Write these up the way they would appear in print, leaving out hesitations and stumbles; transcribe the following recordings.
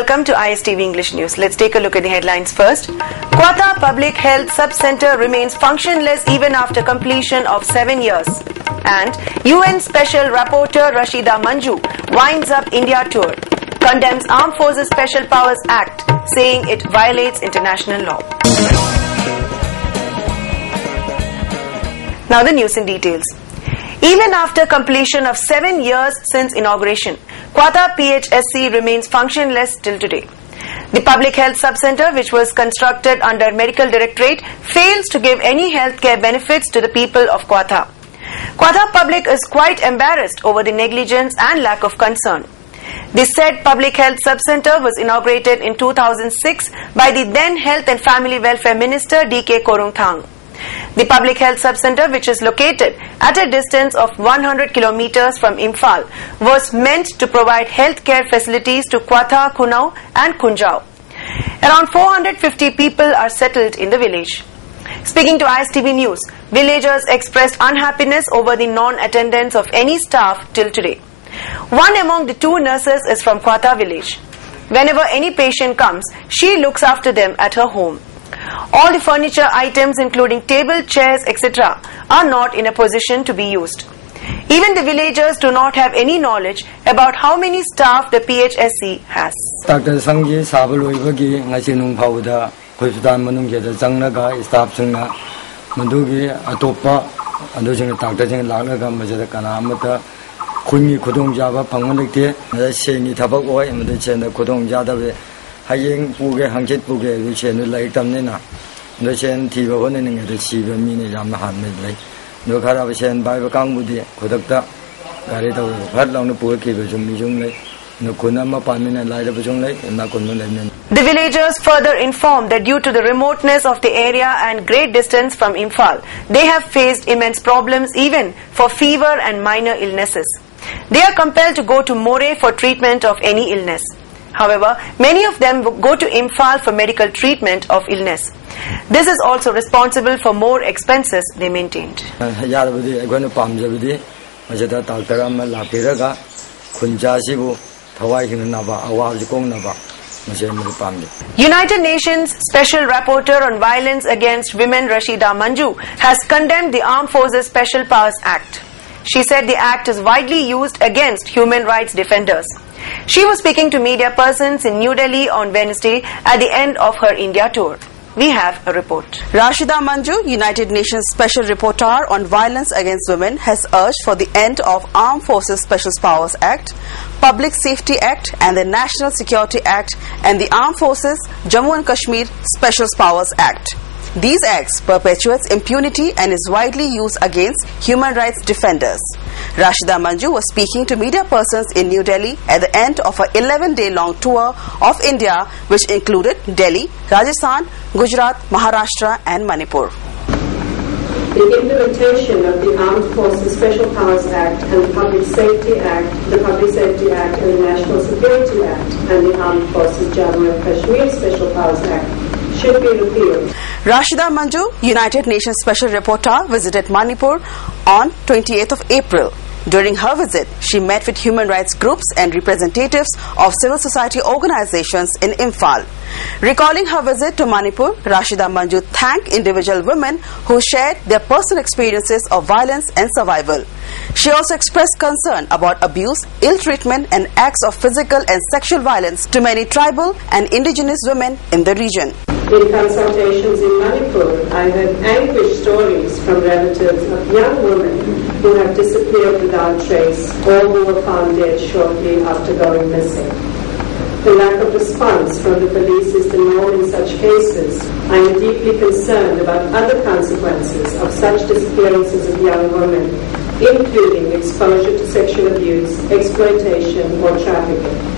welcome to ISTV English News. Let's take a look at the headlines first. Quetta Public Health Sub-Center remains functionless even after completion of 7 years. And UN Special Rapporteur Rashida Manjoo winds up India tour, condemns Armed Forces Special Powers Act, saying it violates international law. Now the news in details. Even after completion of 7 years since inauguration, Quetta PHSC remains functionless till today. The Public Health Sub-Center, which was constructed under Medical Directorate, fails to give any healthcare benefits to the people of Quetta. Quetta public is quite embarrassed over the negligence and lack of concern. The said Public Health Sub-Center was inaugurated in 2006 by the then Health and Family Welfare Minister D.K. Korungthang. The Public Health Sub-Center, which is located at a distance of 100 kilometers from Imphal, was meant to provide healthcare facilities to Quetta, Kunnao and Kunjao. Around 450 people are settled in the village. Speaking to ISTV News, villagers expressed unhappiness over the non-attendance of any staff till today. One among the two nurses is from Quetta village. Whenever any patient comes, she looks after them at her home. All the furniture items including table, chairs, etc. are not in a position to be used. Even the villagers do not have any knowledge about how many staff the PHSC has. Dr. Sangji Sabaloi Nasinung Powder, Hospital Manunga, Zangaga, staff Sanga, Mandugi, Atopa, and those in the Dr. Lalaga, Majakanamata, Kuni Kudung Java, Pangalite, the Shani Tabako, and the Chen, the Kudung Jadawe. Haying Puga, Hanket Puga, which in light Tamnina, the Chen Tiva Honing at the Shiva Mini Yamahan Medley. No Karavashan by Vakangudi, Kodakta, Garita, Padlong the Purki, Jumli, no Kunama Pamina, Light of Jungle, and Nakunun. The villagers further informed that due to the remoteness of the area and great distance from Imphal, they have faced immense problems even for fever and minor illnesses. They are compelled to go to More for treatment of any illness. However, many of them go to Imphal for medical treatment of illness. This is also responsible for more expenses they maintained. United Nations Special Rapporteur on Violence Against Women Rashida Manjoo has condemned the Armed Forces Special Powers Act. She said the act is widely used against human rights defenders. She was speaking to media persons in New Delhi on Wednesday at the end of her India tour. We have a report. Rashida Manjoo, United Nations Special Rapporteur on Violence Against Women, has urged for the end of Armed Forces Special Powers Act, Public Safety Act and the National Security Act and the Armed Forces Jammu and Kashmir Special Powers Act. These acts perpetuates impunity and is widely used against human rights defenders. Rashida Manjoo was speaking to media persons in New Delhi at the end of her 11-day-long tour of India, which included Delhi, Rajasthan, Gujarat, Maharashtra and Manipur. The implementation of the Armed Forces Special Powers Act and the Public Safety Act, and the National Security Act and the Armed Forces Jammu and Kashmir Special Powers Act should be repealed. Rashida Manjoo, United Nations Special Rapporteur, visited Manipur on 28th of April. During her visit, she met with human rights groups and representatives of civil society organizations in Imphal. Recalling her visit to Manipur, Rashida Manjoo thanked individual women who shared their personal experiences of violence and survival. She also expressed concern about abuse, ill treatment and acts of physical and sexual violence to many tribal and indigenous women in the region. In consultations in Manipur, I heard anguished stories from relatives of young women who have disappeared without trace or who were found dead shortly after going missing. The lack of response from the police is the norm in such cases. I am deeply concerned about other consequences of such disappearances of young women, including exposure to sexual abuse, exploitation or trafficking.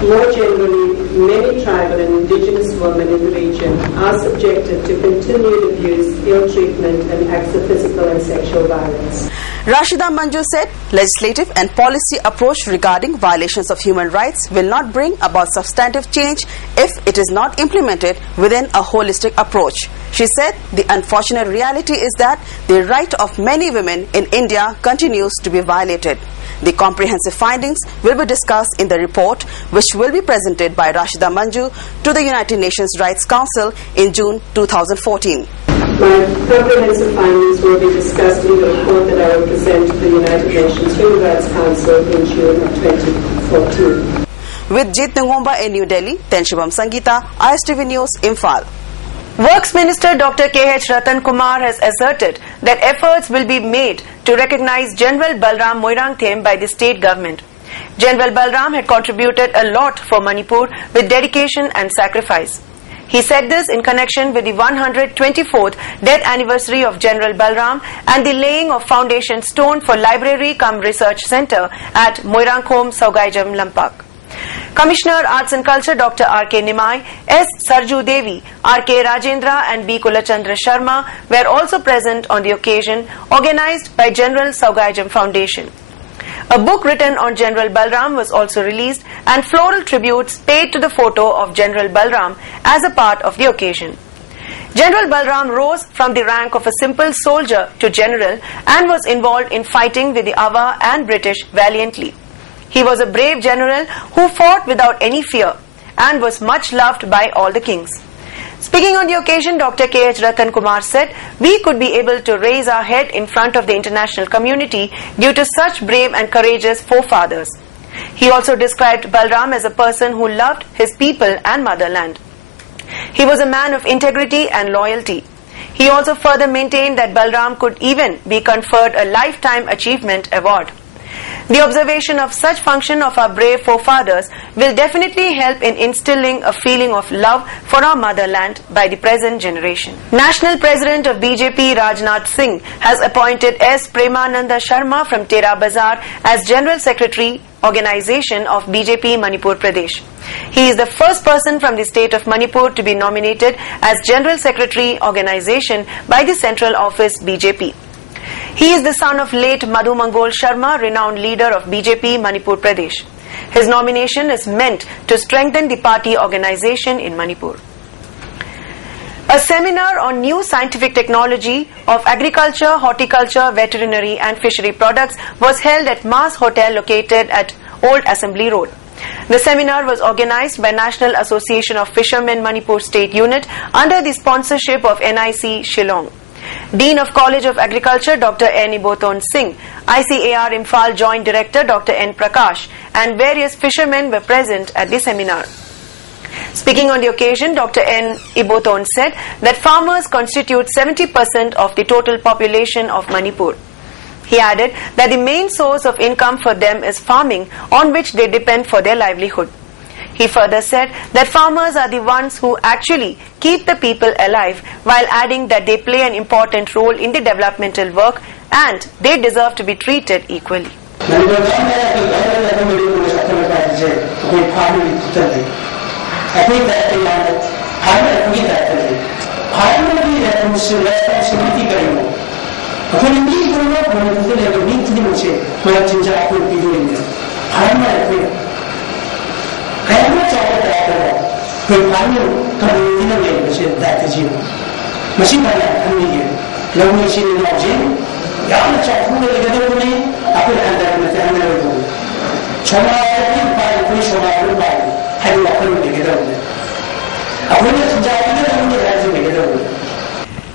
More generally, many tribal and indigenous women in the region are subjected to continued abuse, ill treatment and acts of physical and sexual violence. Rashida Manjoo said legislative and policy approach regarding violations of human rights will not bring about substantive change if it is not implemented within a holistic approach. She said the unfortunate reality is that the right of many women in India continues to be violated. The comprehensive findings will be discussed in the report, which will be presented by Rashida Manju to the United Nations Rights Council in June 2014. My comprehensive findings will be discussed in the report that I will present to the United Nations Human Rights Council in June of 2014. With Jit Ngomba in New Delhi, Tenshibam Sangeeta, ISTV News, Imphal. Works Minister Dr. K.H. Ratan Kumar has asserted that efforts will be made to recognize General Balram Moirangthem by the state government. General Balram had contributed a lot for Manipur with dedication and sacrifice. He said this in connection with the 124th death anniversary of General Balram and the laying of foundation stone for Library cum Research Centre at Moirangkhom, Saugaijam, Lampak. Commissioner Arts and Culture Dr. R.K. Nimai, S. Sarju Devi, R.K. Rajendra and B. Kulachandra Sharma were also present on the occasion, organized by General Saugaijam Foundation. A book written on General Balram was also released and floral tributes paid to the photo of General Balram as a part of the occasion. General Balram rose from the rank of a simple soldier to general and was involved in fighting with the Awa and British valiantly. He was a brave general who fought without any fear and was much loved by all the kings. Speaking on the occasion, Dr. K.H. Ratan Kumar said, "We could be able to raise our head in front of the international community due to such brave and courageous forefathers." He also described Balram as a person who loved his people and motherland. He was a man of integrity and loyalty. He also further maintained that Balram could even be conferred a Lifetime Achievement Award. The observation of such function of our brave forefathers will definitely help in instilling a feeling of love for our motherland by the present generation. National President of BJP Rajnath Singh has appointed S. Premananda Sharma from Tera Bazar as General Secretary Organization of BJP Manipur Pradesh. He is the first person from the state of Manipur to be nominated as General Secretary Organization by the Central Office BJP. He is the son of late Madhu Mangol Sharma, renowned leader of BJP Manipur Pradesh. His nomination is meant to strengthen the party organization in Manipur. A seminar on new scientific technology of agriculture, horticulture, veterinary and fishery products was held at Mars Hotel located at Old Assembly Road. The seminar was organized by National Association of Fishermen Manipur State Unit under the sponsorship of NIC Shillong. Dean of College of Agriculture Dr. N. Ibothon Singh, ICAR Imphal Joint Director Dr. N. Prakash and various fishermen were present at the seminar. Speaking on the occasion, Dr. N. Ibothon said that farmers constitute 70% of the total population of Manipur. He added that the main source of income for them is farming, on which they depend for their livelihood. He further said that farmers are the ones who actually keep the people alive, while adding that they play an important role in the developmental work and they deserve to be treated equally.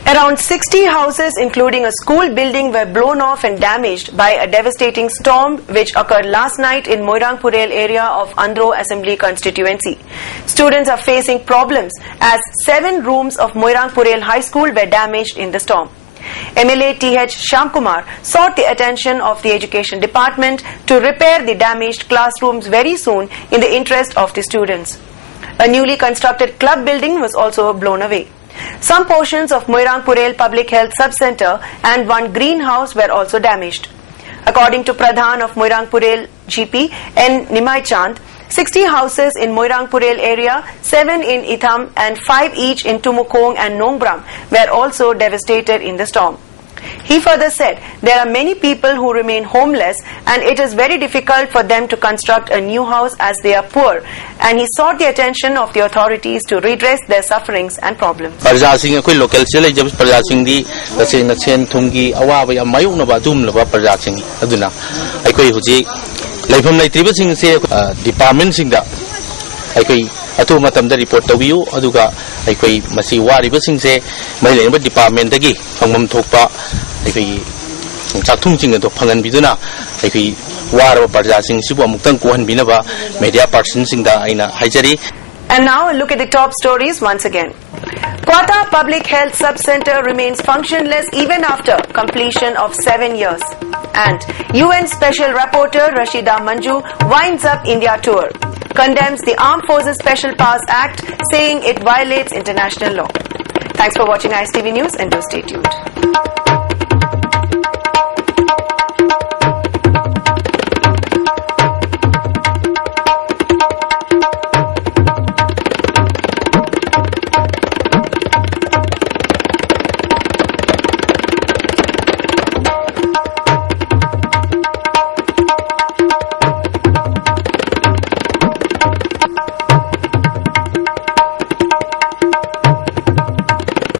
Around 60 houses, including a school building, were blown off and damaged by a devastating storm which occurred last night in Moirangpurel area of Andhro Assembly constituency. Students are facing problems as 7 rooms of Moirangpurel High School were damaged in the storm. MLA T.H. Shamkumar sought the attention of the Education Department to repair the damaged classrooms very soon in the interest of the students. A newly constructed club building was also blown away. Some portions of Moirangpurel Public Health Sub-Center and one greenhouse were also damaged. According to Pradhan of Moirangpurel GP N. Nimai Chand, 60 houses in Moirangpurel area, 7 in Itham and 5 each in Tumukong and Nongbram were also devastated in the storm. He further said there are many people who remain homeless and it is very difficult for them to construct a new house as they are poor, and he sought the attention of the authorities to redress their sufferings and problems. Parja sing akoi local se lejab parja sing di tase na chen thumgi awa ba yam mayung na ba dum la ba parja sing aduna akoi huji leifam leitriba sing se department sing da akoi atu matam da report tawiu aduga akoi masi wari ba sing se mai le ba department da gi phangmam thokpa akoi chakthung sing do phangan biduna akoi war parja sing sibu amuktang ko han binaba media person sing da aina haijari. And now a look at the top stories once again. Quetta Public Health Sub-Center remains functionless even after completion of 7 years. And UN Special Rapporteur Rashida Manjoo winds up India tour, condemns the Armed Forces Special Powers Act, saying it violates international law. Thanks for watching ISTV News and do stay tuned.